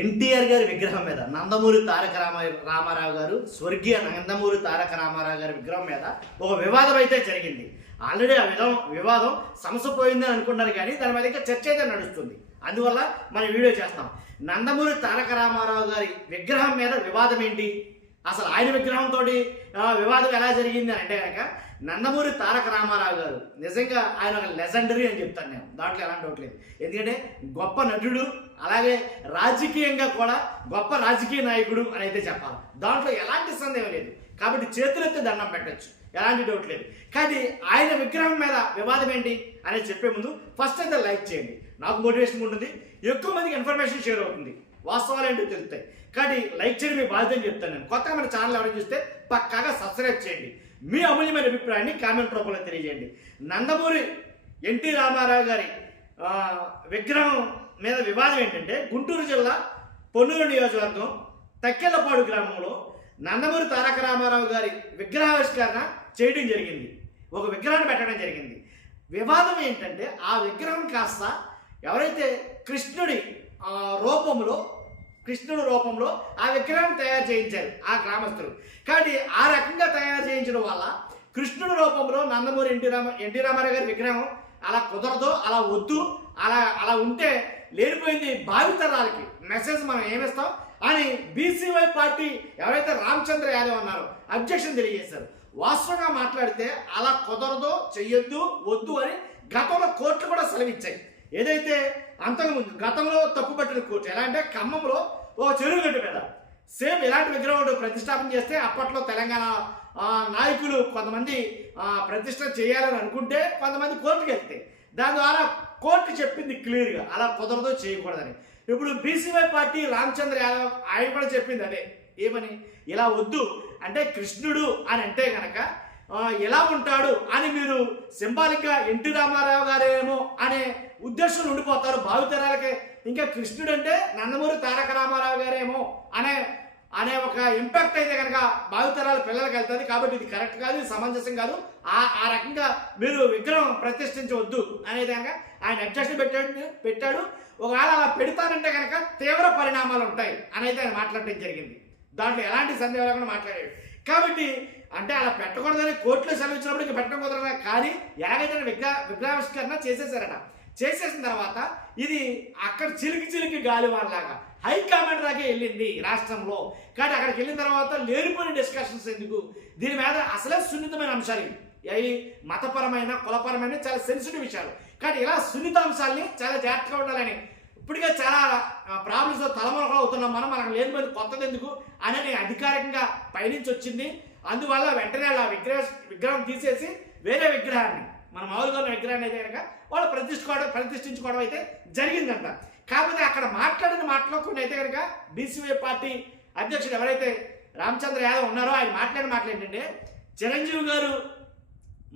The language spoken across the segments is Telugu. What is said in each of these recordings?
ఎన్టీఆర్ గారి విగ్రహం మీద నందమూరి తారక రామారావు గారు, స్వర్గీయ నందమూరి తారక రామారావు గారి విగ్రహం మీద ఒక వివాదం అయితే జరిగింది. ఆల్రెడీ ఆ వివాదం సమసిపోయిందని అనుకున్నారు, కానీ దాని మీద ఇంకా చర్చ అయితే నడుస్తుంది. అందువల్ల మనం వీడియో చేస్తాం. నందమూరి తారక రామారావు గారి విగ్రహం మీద వివాదం ఏంటి, అసలు ఆయన విగ్రహంతో వివాదం ఎలా జరిగింది అని అంటే కనుక, నందమూరి తారక రామారావు గారు నిజంగా ఆయన ఒక లెజెండరీ అని చెప్తాను నేను, దాంట్లో ఎలాంటి డౌట్ లేదు. ఎందుకంటే గొప్ప నటుడు, అలాగే రాజకీయంగా కూడా గొప్ప రాజకీయ నాయకుడు అని అయితే చెప్పాలి, దాంట్లో ఎలాంటి సందేహం లేదు. కాబట్టి చేతులెత్తి దండం పెట్టచ్చు, ఎలాంటి డౌట్ లేదు. కానీ ఆయన విగ్రహం మీద వివాదం ఏంటి అనేది చెప్పే ముందు ఫస్ట్ అయితే లైక్ చేయండి, నాకు మోటివేషన్ ఉంటుంది, ఎక్కువ మందికి ఇన్ఫర్మేషన్ షేర్ అవుతుంది, వాస్తవాలు ఏంటో తెలుస్తాయి. కానీ లైక్ చేయడం మీ బాధ్యత అని చెప్తాను నేను. కొత్తగా మన ఛానల్ ఎవరైనా చూస్తే పక్కాగా సబ్స్క్రైబ్ చేయండి, మీ అమూల్యమైన అభిప్రాయాన్ని కామెంట్ రూపంలో తెలియజేయండి. నందమూరి ఎన్టీ రామారావు గారి విగ్రహం మీద వివాదం ఏంటంటే, గుంటూరు జిల్లా పొన్నూరు నియోజకవర్గం తక్కెళ్ళపాడు గ్రామంలో నందమూరి తారక రామారావు గారి విగ్రహావిష్కరణ చేయడం జరిగింది, ఒక విగ్రహాన్ని పెట్టడం జరిగింది. వివాదం ఏంటంటే, ఆ విగ్రహం కాస్త ఎవరైతే కృష్ణుడి రూపంలో ఆ విగ్రహం తయారు చేయించారు ఆ గ్రామస్తులు. కానీ ఆ రకంగా తయారు చేయించడం వల్ల కృష్ణుడి రూపంలో నందమూరి ఎన్టీ రామారావు గారి విగ్రహం అలా కుదరదు, అలా వద్దు, అలా ఉంటే లేనిపోయింది భావితరాలకి మెసేజ్ మనం ఏమిస్తాం అని బీసీవై పార్టీ ఎవరైతే రామచంద్ర యాదవ్ అన్నారో అబ్జెక్షన్ తెలియజేశారు. వాస్తవంగా మాట్లాడితే అలా కుదరదు, చెయ్యొద్దు, వద్దు అని గతంలో కోర్టులు కూడా సెలవిచ్చాయి. ఏదైతే అంతకుముందు గతంలో తప్పుపట్టిన కోర్టు ఎలా అంటే, ఖమ్మంలో ఓ చెరువు గట్టు మీద సేమ్ ఇలాంటి విగ్రహం ప్రతిష్టాపన చేస్తే అప్పట్లో తెలంగాణ నాయకులు కొంతమంది ప్రతిష్ట చేయాలని అనుకుంటే కొంతమంది కోర్టుకు వెళ్తే, దాని ద్వారా కోర్టు చెప్పింది క్లియర్గా అలా కుదరదు, చేయకూడదని. ఇప్పుడు బీసీవై పార్టీ రామచంద్ర యాదవ్ ఆయన కూడా చెప్పింది అదే, ఏమని, ఇలా వద్దు అంటే కృష్ణుడు అని అంటే కనుక ఎలా ఉంటాడు అని మీరు సింబాలిక్గా ఎన్టీ రామారావు గారేమో అనే ఉద్దేశంలో ఉండిపోతారు భావితరాలకి. ఇంకా కృష్ణుడు అంటే నందమూరి తారక రామారావు గారేమో అనే ఒక ఇంపాక్ట్ అయితే కనుక భావితరాల పిల్లలకి వెళ్తుంది. కాబట్టి ఇది కరెక్ట్ కాదు, ఇది సమంజసం కాదు, ఆ రకంగా మీరు విగ్రహం ప్రతిష్ఠించవద్దు అనేది కనుక ఆయన అబ్జెక్షన్ పెట్టాడు. ఒకవేళ అలా పెడతానంటే కనుక తీవ్ర పరిణామాలు ఉంటాయి అనేది ఆయన మాట్లాడటం జరిగింది. దాంట్లో ఎలాంటి సందేహం లేకుండా మాట్లాడాడు. కాబట్టి అంటే అలా పెట్టకూడదని కోర్టులో సెలవిచ్చినప్పుడు ఇంకా పెట్టడం కుదరదా, కానీ ఎలాగైతే విగ్రహావిష్కరణ చేసేసారట. చేసేసిన తర్వాత ఇది అక్కడ చిలికి గాలి వాళ్ళలాగా హైకమాండ్ దాకా వెళ్ళింది రాష్ట్రంలో. కానీ అక్కడికి వెళ్ళిన తర్వాత లేనిపోయిన డిస్కషన్స్ ఎందుకు, దీని మీద అసలే సున్నితమైన అంశాలు అవి మతపరమైన కులపరమైన చాలా సెన్సిటివ్ విషయాలు. కానీ ఇలా సున్నిత అంశాలని చాలా జాగ్రత్తగా ఉండాలని ఇప్పటికే చాలా ప్రాబ్లమ్స్తో తలమునకలు అవుతున్నాం మనకు లేనిపోయింది కొత్తది ఎందుకు అనేది అధికారికంగా పైనుంచి వచ్చింది. అందువల్ల వెంటనే అలా విగ్రహం తీసేసి వేరే విగ్రహాన్ని, మన మామూలుగా ఉన్న విగ్రహాన్ని అయితే కనుక వాళ్ళు ప్రతిష్ఠించుకోవడం అయితే జరిగిందంట. కాకపోతే అక్కడ మాట్లాడిన మాటలో కొన్ని అయితే కనుక బీసీవై పార్టీ అధ్యక్షుడు ఎవరైతే రామచంద్ర యాదవ్ ఉన్నారో ఆయన మాట్లాడిన మాటలు ఏంటంటే, చిరంజీవి గారు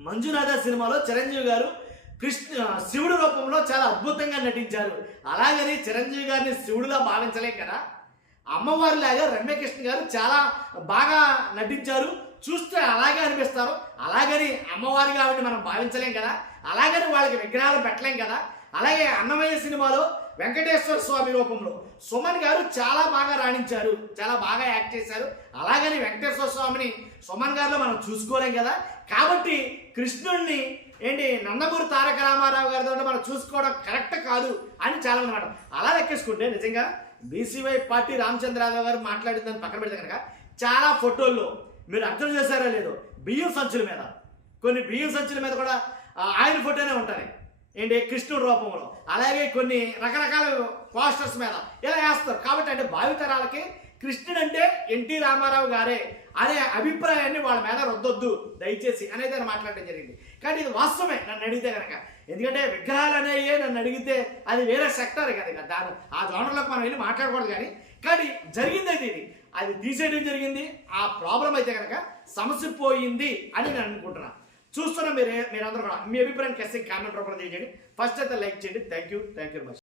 మంజునాథ సినిమాలో చిరంజీవి గారు శివుడి రూపంలో చాలా అద్భుతంగా నటించారు, అలాగని చిరంజీవి గారిని శివుడిలా భావించలేం కదా, అమ్మవారిలాగా రమ్యకృష్ణ గారు చాలా బాగా నటించారు, చూస్తే అలాగే అనిపిస్తారు, అలాగని అమ్మవారిగా ఆవిడని మనం భావించలేం కదా, అలాగని వాళ్ళకి విగ్రహాలు పెట్టలేం కదా. అలాగే అన్నమయ్య సినిమాలో వెంకటేశ్వర స్వామి రూపంలో సుమన్ గారు చాలా బాగా రాణించారు, చాలా బాగా యాక్ట్ చేశారు, అలాగని వెంకటేశ్వర స్వామిని సుమన్ గారిలో మనం చూసుకోలేం కదా. కాబట్టి కృష్ణుడిని నందమూరి తారక రామారావు గారితో మనం చూసుకోవడం కరెక్ట్ కాదు అని చాలా మంది మాట. అలా లెక్కేసుకుంటే నిజంగా బీసీవై పార్టీ రామచంద్ర యాదవ్ గారు మాట్లాడిందని పక్కన పెడితే కనుక చాలా ఫోటోల్లో మీరు అర్థం చేశారో లేదో, కొన్ని బియ్యం సంచుల మీద కూడా ఆయన ఫోటోనే ఉంటాయి కృష్ణుడి రూపంలో. అలాగే కొన్ని రకరకాల పోస్టర్స్ మీద ఇలా వేస్తారు. కాబట్టి అంటే భావితరాలకి కృష్ణుడు అంటే ఎన్టీ రామారావు గారే అనే అభిప్రాయాన్ని వాళ్ళ మీద రుద్దొద్దు దయచేసి అనేది ఆయన మాట్లాడడం జరిగింది. కానీ ఇది వాస్తవమే నన్ను అడిగితే కనుక, ఎందుకంటే విగ్రహాలు అనేవి నన్ను అడిగితే అది వేరే సెక్టర్ కదా, దాని ఆ జోనర్లోకి మనం వెళ్ళి మాట్లాడకూడదు. కానీ జరిగింది అయితే ఇది, అది తీసేయడం జరిగింది. ఆ ప్రాబ్లం అయితే కనుక సమస్య పోయింది అని నేను అనుకుంటున్నాను. చూస్తున్నా మీరందరూ కూడా మీ అభిప్రాయం కామెంట్ రూపంలో తెలియజేయండి. ఫస్ట్ అయితే లైక్ చేయండి. Thank you much.